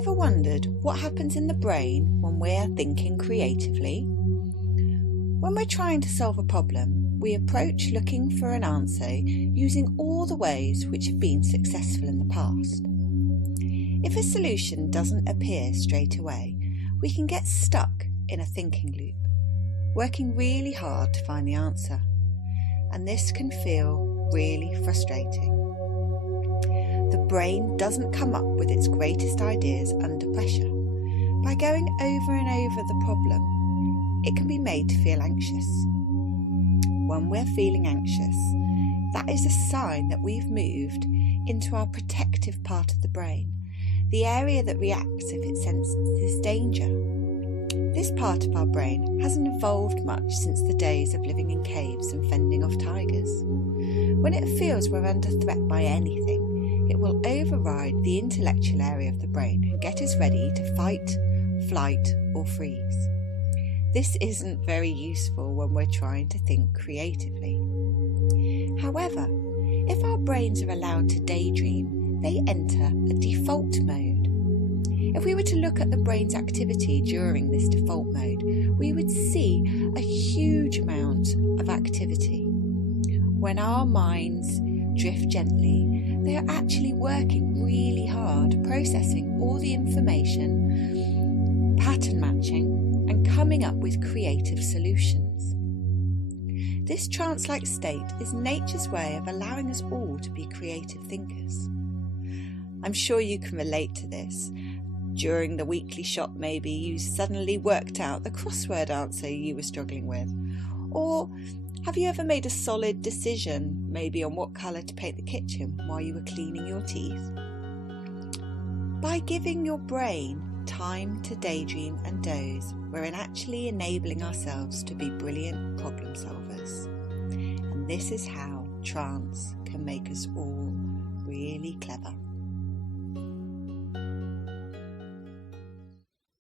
Ever wondered what happens in the brain when we're thinking creatively? When we're trying to solve a problem, we approach looking for an answer using all the ways which have been successful in the past. If a solution doesn't appear straight away, we can get stuck in a thinking loop, working really hard to find the answer, and this can feel really frustrating. The brain doesn't come up with its greatest ideas under pressure. By going over and over the problem, it can be made to feel anxious. When we're feeling anxious, that is a sign that we've moved into our protective part of the brain, the area that reacts if it senses danger. This part of our brain hasn't evolved much since the days of living in caves and fending off tigers. When it feels we're under threat by anything, it will override the intellectual area of the brain and get us ready to fight, flight, or freeze. This isn't very useful when we're trying to think creatively. However, if our brains are allowed to daydream, they enter a default mode. If we were to look at the brain's activity during this default mode, we would see a huge amount of activity. When our minds drift gently, they are actually working really hard, processing all the information, pattern matching, and coming up with creative solutions. This trance-like state is nature's way of allowing us all to be creative thinkers. I'm sure you can relate to this. During the weekly shop, maybe you suddenly worked out the crossword answer you were struggling with. Or have you ever made a solid decision, maybe on what colour to paint the kitchen while you were cleaning your teeth? By giving your brain time to daydream and doze, we're actually enabling ourselves to be brilliant problem solvers. And this is how trance can make us all really clever.